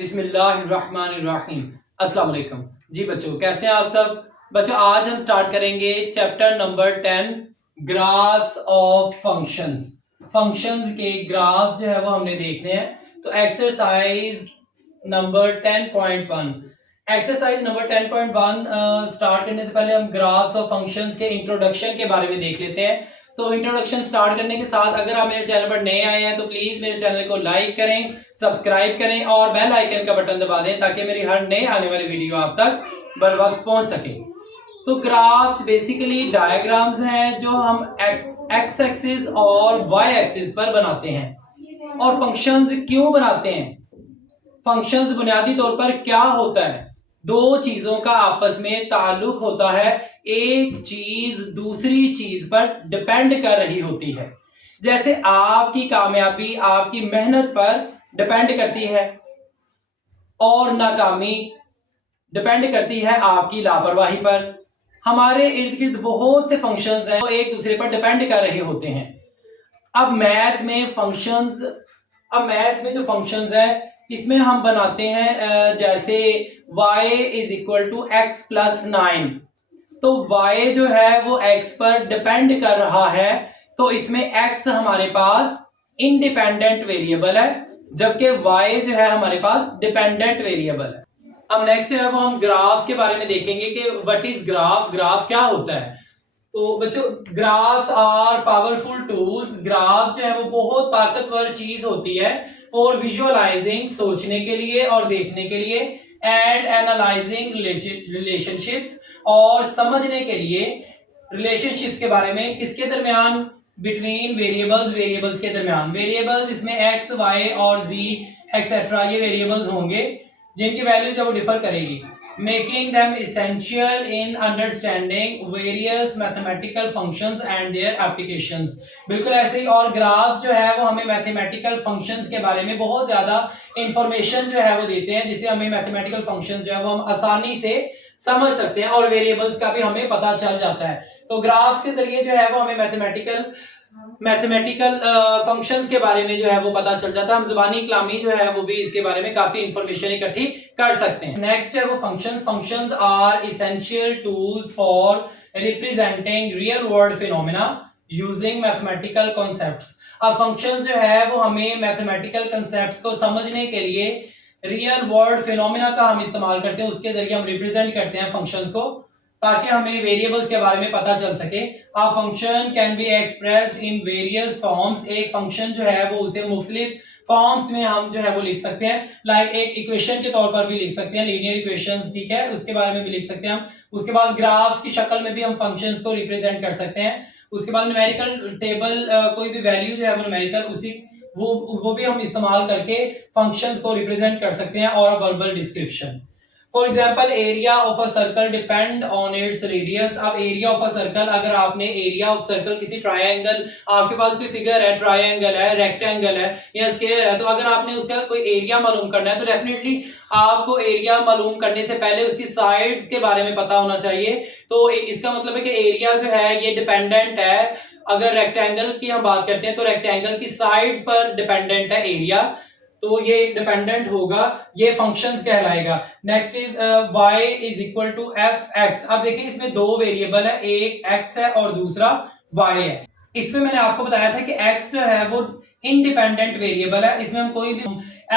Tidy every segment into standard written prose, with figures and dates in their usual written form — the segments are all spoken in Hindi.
बिस्मिल्लाहिर्रहमानिर्रहीम। अस्सलाम वालेकुम। जी बच्चों, कैसे हैं आप सब? बच्चों, आज हम स्टार्ट करेंगे chapter number 10, graphs of functions. Functions के ग्राफ्स जो है वो हमने देखने हैं। तो exercise number 10.1, exercise number 10.1 start करने से पहले हम ग्राफ्स ऑफ फंक्शंस के इंट्रोडक्शन के बारे में देख लेते हैं। तो इंट्रोडक्शन स्टार्ट करने के साथ अगर आप मेरे चैनल पर नए आए हैं तो प्लीज मेरे चैनल को लाइक करें, सब्सक्राइब करें और बेल आइकन का बटन दबा दें ताकि मेरी हर नए आने वाली वीडियो आप तक बर वक्त पहुंच सके। तो ग्राफ्स बेसिकली डायग्राम्स हैं जो हम एक्स एक्सिस और वाई एक्सिस पर बनाते हैं। और फंक्शंस क्यों बनाते हैं? फंक्शंस बुनियादी तौर पर क्या होता है? दो चीजों का आपस में ताल्लुक होता है, एक चीज दूसरी चीज पर डिपेंड कर रही होती है। जैसे आपकी कामयाबी आपकी मेहनत पर डिपेंड करती है और नाकामी डिपेंड करती है आपकी लापरवाही पर। हमारे इर्द गिर्द बहुत से फंक्शंस हैं जो एक दूसरे पर डिपेंड कर रहे होते हैं। अब मैथ में जो फंक्शंस है इसमें हम बनाते हैं जैसे y is equal to x plus 9। तो y जो है वो x पर डिपेंड कर रहा है, तो इसमें x हमारे पास इंडिपेंडेंट वेरिएबल है जबकि y जो है हमारे पास डिपेंडेंट वेरिएबल है। अब नेक्स्ट है वो हम ग्राफ्स के बारे में देखेंगे कि व्हाट इज ग्राफ, ग्राफ क्या होता है। तो बच्चों, graphs are powerful tools. Graph जो है वो बहुत ताकतवर चीज होती है फॉर विजुअलाइजिंग, सोचने के लिए और देखने के लिए, एंड एनालाइजिंग रिलेशनशिप्स, और समझने के लिए रिलेशनशिप्स के बारे में। किसके दरमियान? बिटवीन वेरिएबल्स, वेरिएबल्स के दरमियान। वेरिएबल्स इसमें एक्स, वाई और जी एक्सेट्रा ये वेरिएबल्स होंगे जिनकी वैल्यूज जब वो डिफर करेगी, making them essential in understanding various mathematical functions and their applications. बिल्कुल ऐसे ही। और ग्राफ्स जो है वो हमें मैथमेटिकल फंक्शंस के बारे में बहुत ज्यादा इंफॉर्मेशन जो है वो देते हैं, जिससे हमें मैथमेटिकल फंक्शंस जो है वो हम आसानी से समझ सकते हैं और वेरिएबल्स का भी हमें पता चल जाता है। तो ग्राफ्स के जरिए जो है वो हमें मैथमेटिकल फंक्शंस के बारे में जो है वो पता चल जाता है। हम जुबानी कलामी जो है वो भी इसके बारे में काफी इंफॉर्मेशन इकट्ठी कर सकते हैं। नेक्स्ट है वो functions. Functions are essential tools for representing real world phenomena using mathematical concepts. अब फंक्शंस जो है वो हमें मैथमेटिकल कॉन्सेप्ट्स को समझने के लिए रियल वर्ल्ड फिनोमेना का हम इस्तेमाल करते हैं, उसके जरिए हम रिप्रेजेंट करते हैं फंक्शंस को ताकि हमें वेरिएबल्स के बारे में पता चल सके। A function can be expressed in various forms. एक फंक्शन जो है वो उसे मुख्तलिफ फॉर्म्स में हम जो है वो लिख सकते हैं। लाइक एक इक्वेशन के तौर पर भी लिख सकते हैं, लीनियर इक्वेशंस, ठीक है, उसके बारे में भी लिख सकते हैं हम। उसके बाद ग्राफ्स की शक्ल में भी हम फंक्शंस को रिप्रेजेंट कर सकते हैं। उसके बाद न्यूमेरिकल टेबल, कोई भी वैल्यू जो है वो न्यूमेरिकल उसी वो भी हम इस्तेमाल करके फंक्शंस को रिप्रेजेंट कर सकते हैं। और verbal description, for example area of a circle depend on its radius. अब एरिया ऑफ अ सर्कल, अगर आपने एरिया ऑफ सर्कल किसी ट्रायंगल, आपके पास कोई फिगर है, ट्रायंगल है, रेक्टेंगल है या स्क्वायर है, तो अगर आपने उसका कोई एरिया मालूम करना है तो डेफिनेटली आपको एरिया मालूम करने से पहले उसकी साइड्स के बारे में पता होना चाहिए। तो इसका मतलब है कि एरिया जो है ये डिपेंडेंट है। अगर रेक्टेंगल की हम बात करते हैं तो रेक्टेंगल की साइड्स पर डिपेंडेंट है एरिया, तो ये डिपेंडेंट होगा, ये फंक्शंस कहलाएगा। Next is y is equal to f x. अब देखिए इसमें दो वेरिएबल है, एक x है और दूसरा y है। इसमें मैंने आपको बताया था कि x जो है वो इंडिपेंडेंट वेरिएबल है, इसमें हम कोई भी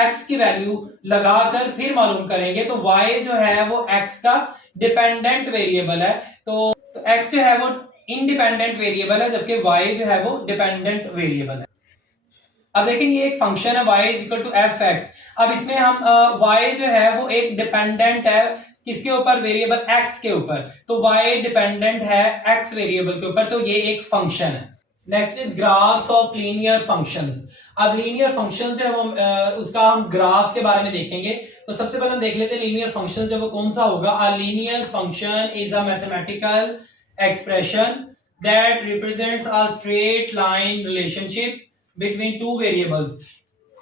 x की वैल्यू लगाकर फिर मालूम करेंगे तो y जो है वो x का डिपेंडेंट वेरिएबल है। तो x जो है वो इंडिपेंडेंट वेरिएबल है जबकि y जो है वो डिपेंडेंट वेरिएबल है। अब देखेंगे एक फंक्शन है y is equal to f x. अब इसमें हम y जो है वो एक डिपेंडेंट है किसके ऊपर? वेरिएबल x के ऊपर। तो y डिपेंडेंट है x वेरिएबल के ऊपर, तो ये एक फंक्शन है। Next is graphs of linear functions. अब लीनियर फंक्शन जो है वो उसका हम ग्राफ्स के बारे में देखेंगे। तो सबसे पहले हम देख लेते हैं लीनियर फंक्शन जो वो कौन सा होगा। A linear function is a mathematical expression that represents a straight line relationship between two variables.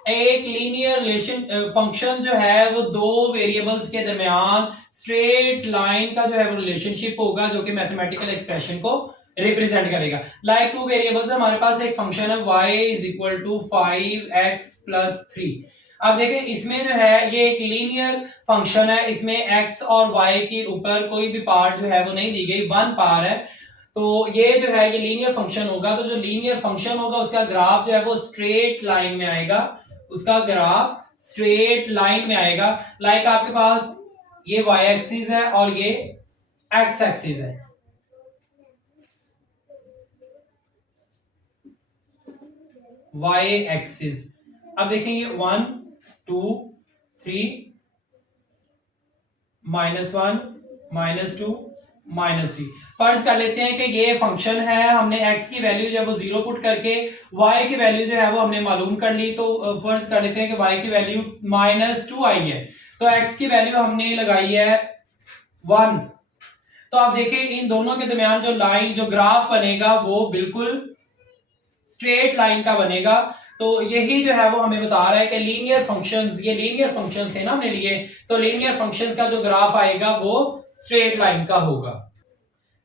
एक लीनियर रिलेशन फंक्शन जो है वो दो वेरिएबल्स के दरमियान स्ट्रेट लाइन का जो है वो रिलेशनशिप होगा जो कि मैथमेटिकल एक्सप्रेशन को रिप्रेजेंट करेगा। लाइक टू वेरिएबल्स, हमारे पास एक फंक्शन है y is equal to 5x plus 3। अब देखें इसमें जो है ये एक लीनियर फंक्शन है, इसमें x और y के ऊपर कोई भी पार्ट जो है वो नहीं दी गई, वन पार है। तो ये जो है ये लीनियर फंक्शन होगा, तो जो लीनियर फंक्शन होगा उसका ग्राफ जो है वो स्ट्रेट लाइन में आएगा, उसका ग्राफ स्ट्रेट लाइन में आएगा। लाइक आपके पास ये y एक्सिस है और ये x एक्सिस है, y एक्सिस। अब देखेंगे 1 2 3 -1 -2 -3। फर्ज कर लेते हैं कि ये फंक्शन है, हमने x की वैल्यू जो है वो 0 पुट करके y की वैल्यू जो है वो हमने मालूम कर ली। तो फर्ज कर लेते हैं कि y की वैल्यू -2 आई है, तो x की वैल्यू हमने लगाई है 1। तो आप देखें इन दोनों के दरमियान जो लाइन जो ग्राफ बनेगा वो बिल्कुल स्ट्रेट लाइन का बनेगा। तो यही जो है वो हमें बता रहा है कि लीनियर फंक्शंस, ये लीनियर फंक्शंस थे ना हमने लिए, तो लीनियर फंक्शंस का जो ग्राफ आएगा वो स्ट्रेट लाइन का होगा।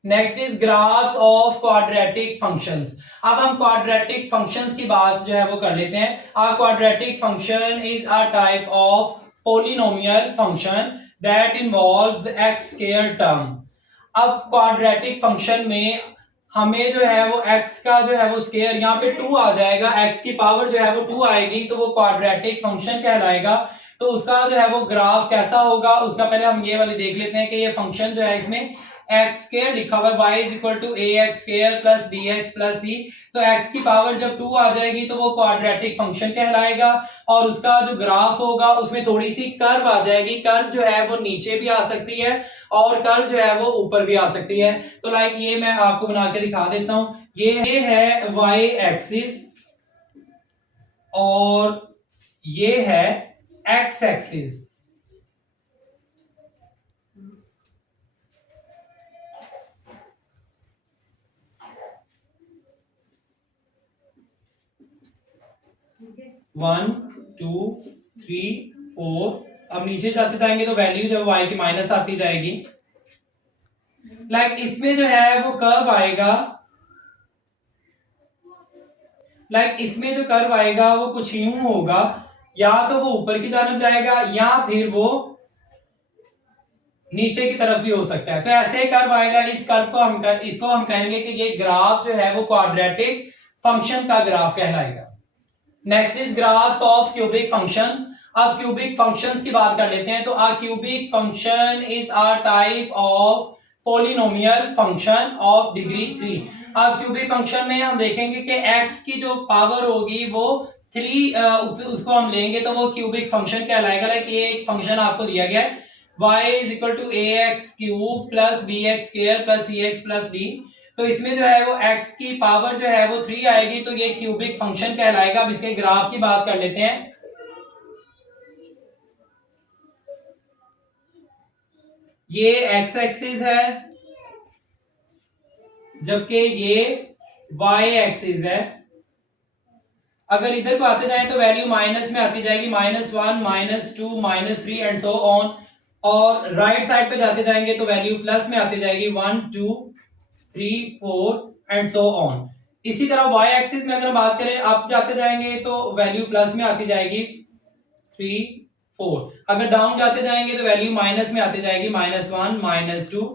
Next is graphs of quadratic functions. अब हम क्वाड्रेटिक फंक्शंस की बात जो है वो कर लेते हैं। A quadratic function is a type of polynomial function that involves x square term. अब क्वाड्रेटिक फंक्शन में हमें जो है वो x का जो है वो स्क्वायर, यहाँ पे 2 आ जाएगा, x की पावर जो है वो 2 आएगी, तो वो क्वाड्रेटिक फंक्शन कहलाएगा। तो उसका जो है वो ग्राफ कैसा होगा, उसका पहले हम ये वाले देख लेते हैं कि ये फंक्शन जो है इसमें एक्स स्क्वायर लिखा हुआ है, y is equal to a x square plus b x plus c. तो x की पावर जब 2 आ जाएगी तो वो क्वाड्रेटिक फंक्शन कहलाएगा। और उसका जो ग्राफ होगा उसमें थोड़ी सी कर्व आ जाएगी, कर्व जो है वो नीचे भी आ सकती है और कर्व जो है वो ऊपर भी आ सकती है। तो लाइक ये मैं आपको बना के दिखा देता हूं, ये है y एक्सिस और ये है x axis. One two three four, अब नीचे जाते जाएंगे तो वैल्यू जो y की माइनस आती जाएगी। लाइक इसमें जो है वो कर्व आएगा, लाइक इसमें जो कर्व आएगा वो कुछ यूं होगा, या तो वो ऊपर की जानब जाएगा या फिर वो नीचे की तरफ भी हो सकता है। तो ऐसे कर्व आएगा, इस कर्व को इसको हम कहेंगे कि ये ग्राफ जो है वो क्वाड्रेटिक फंक्शन का ग्राफ कहलाएगा। Next is graphs of cubic functions. अब क्यूबिक फंक्शंस की बात कर लेते हैं। तो a cubic function is a type of polynomial function of degree 3। अब क्यूबिक फंक्शन में हम देखेंगे कि x की जो पावर होगी वो 3, उसको हम लेंगे तो वो क्यूबिक फंक्शन कहलाएगा। लाइक ये एक फंक्शन आपको दिया गया है, y is equal to a x cube plus b x square plus c x plus d. तो इसमें जो है वो x की पावर जो है वो 3 आएगी, तो ये क्यूबिक फंक्शन कहलाएगा। अब इसके ग्राफ की बात कर लेते हैं। ये x एक्सिस है जबकि ये y एक्सिस है। अगर इधर को आते जाए तो वैल्यू माइनस में आती जाएगी, -1 -2 -3 एंड सो ऑन। और राइट साइड पे जाते जाएंगे तो वैल्यू प्लस में आती जाएगी, 1 2 3 4 एंड सो ऑन। इसी तरह y एक्सिस में अगर बात करें, आप जाते जाएंगे तो वैल्यू प्लस में आती जाएगी 3 4। अगर डाउन जाते जाएंगे तो वैल्यू माइनस में आती जाएगी, -1 -2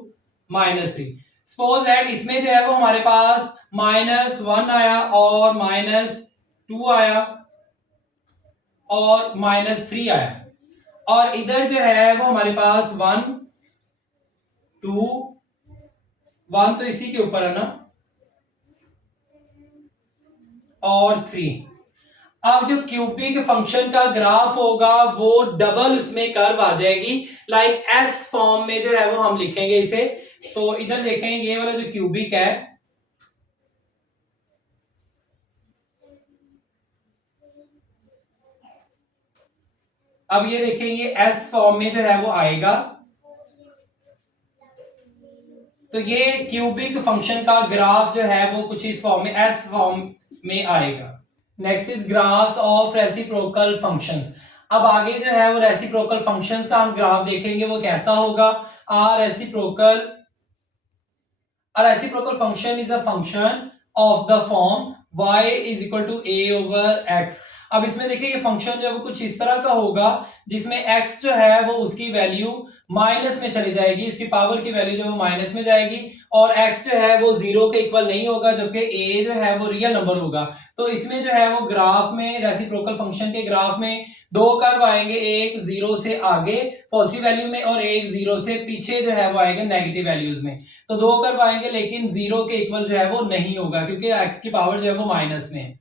-3। सपोज दैट इसमें जो है वो हमारे पास -1 आया और -2 आया और -3 आया, और इधर जो है वो हमारे पास 1 2 1 तो इसी के ऊपर है ना, और 3। अब जो क्यूबिक फंक्शन का ग्राफ होगा वो डबल उसमें कर्व आ जाएगी, लाइक एस फॉर्म में जो है वो हम लिखेंगे इसे। तो इधर देखें ये वाला जो क्यूबिक है, अब ये देखें ये एस फॉर्म में जो है वो आएगा। तो ये क्यूबिक फंक्शन का ग्राफ जो है वो कुछ इस फॉर्म में, एस फॉर्म में आएगा। Next is graphs of reciprocal functions. अब आगे जो है वो रेसिप्रोकल फंक्शंस का हम ग्राफ देखेंगे वो कैसा होगा। Reciprocal function is a function of the form y is equal to a over x। अब इसमें देखिए ये फंक्शन जो है वो कुछ इस तरह का होगा जिसमें x जो है वो उसकी वैल्यू माइनस में चली जाएगी, इसकी पावर की वैल्यू जो है वो माइनस में जाएगी और x जो है वो 0 के इक्वल नहीं होगा, जबकि a जो है वो रियल नंबर होगा। तो इसमें जो है वो ग्राफ में, रेसिप्रोकल फंक्शन के ग्राफ में दो कर्व आएंगे, एक 0 से आगे पॉजिटिव वैल्यू में और एक 0 से पीछे जो है वो आएंगे नेगेटिव वैल्यूज में। तो दो कर्व आएंगे लेकिन 0 के इक्वल जो है वो नहीं होगा क्योंकि x की पावर जो है वो माइनस में।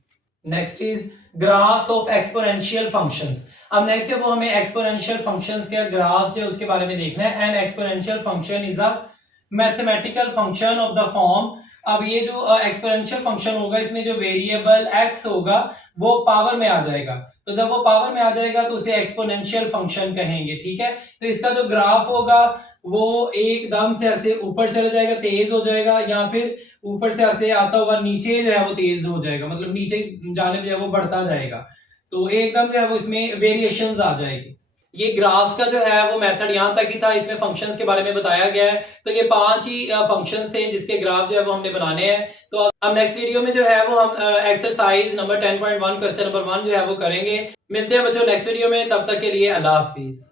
Next is graphs of exponential functions. अब नेक्स्ट है वो हमें एक्सपोनेंशियल फंक्शंस के ग्राफ्स जो उसके बारे में देखना है। N exponential function is a mathematical function of the form. अब ये जो एक्सपोनेंशियल फंक्शन होगा इसमें जो वेरिएबल x होगा वो पावर में आ जाएगा, तो जब वो पावर में आ जाएगा तो उसे एक्सपोनेंशियल फंक्शन कहेंगे, ठीक है। तो इसका जो ग्राफ होगा वो एकदम से ऐसे ऊपर चले जाएगा, तेज हो जाएगा, या फिर ऊपर से ऐसे आता हुआ नीचे जो है वो तेज हो जाएगा, मतलब नीचे जाने जो है वो बढ़ता जाएगा। तो एकदम जो है वो इसमें वेरिएशंस आ जाएगी। ये ग्राफ्स का जो है वो मेथड यहां तक ही था, इसमें फंक्शंस के बारे में बताया गया है। तो ये 5 ही फंक्शंस थे जिसके ग्राफ जो है वो हमने बनाने हैं। तो अब नेक्स्ट वीडियो में जो है वो हम एक्सरसाइज नंबर 10.1 क्वेश्चन नंबर 1 जो है वो करेंगे। मिलते हैं बच्चों नेक्स्ट वीडियो में, तब तक के लिए अल्लाह हाफिज।